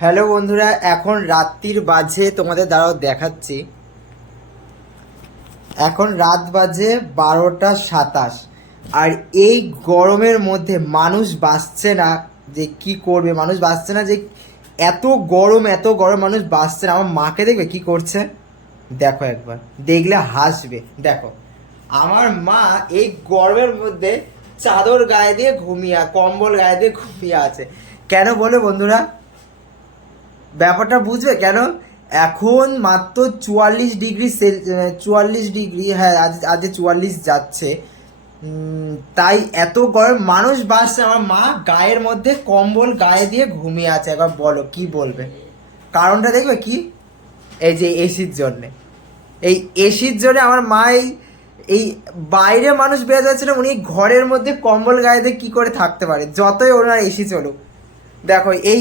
Hello বন্ধুরা, এখন রাত্রির বাজে তোমাদের দ্বারাও দেখাচ্ছি। এখন রাত বাজে 12টা 27। আর এই গরমের মধ্যে মানুষ বাঁচছে না। যে কি করবে, মানুষ বাঁচছে না। যে এত গরম এত গরম মানুষ বাঁচছে না। আমার মাকে দেখবে কি করছে, দেখো একবার, দেখলে হাসবে। দেখো আমার মা এই গরমের মধ্যে চাদর গায়ে দিয়ে ঘুমিয়ে, কম্বল গায়ে দিয়ে ঘুমিয়ে আছে। কেন বলে বন্ধুরা, ব্যাপারটা বুঝবে কেন? এখন মাত্র 44 ডিগ্রি 44 ডিগ্রি, হ্যাঁ আজ আজ 44 যাচ্ছে। তাই এত গরম মানুষ বাসছে, আমার মা গায়ের মধ্যে কম্বল গায়ে দিয়ে ঘুমিয়ে আছে। একবার বলো কি বলবে? কারণটা দেখবে কি? এই যে এসির জন্যে। এই এসির জন্য আমার মা এই বাইরে মানুষ বেড়ে যাচ্ছে না, উনি ঘরের মধ্যে কম্বল গায়ে দিয়ে কি করে থাকতে পারে, যতই ওনার এসি চলুক। দেখো এই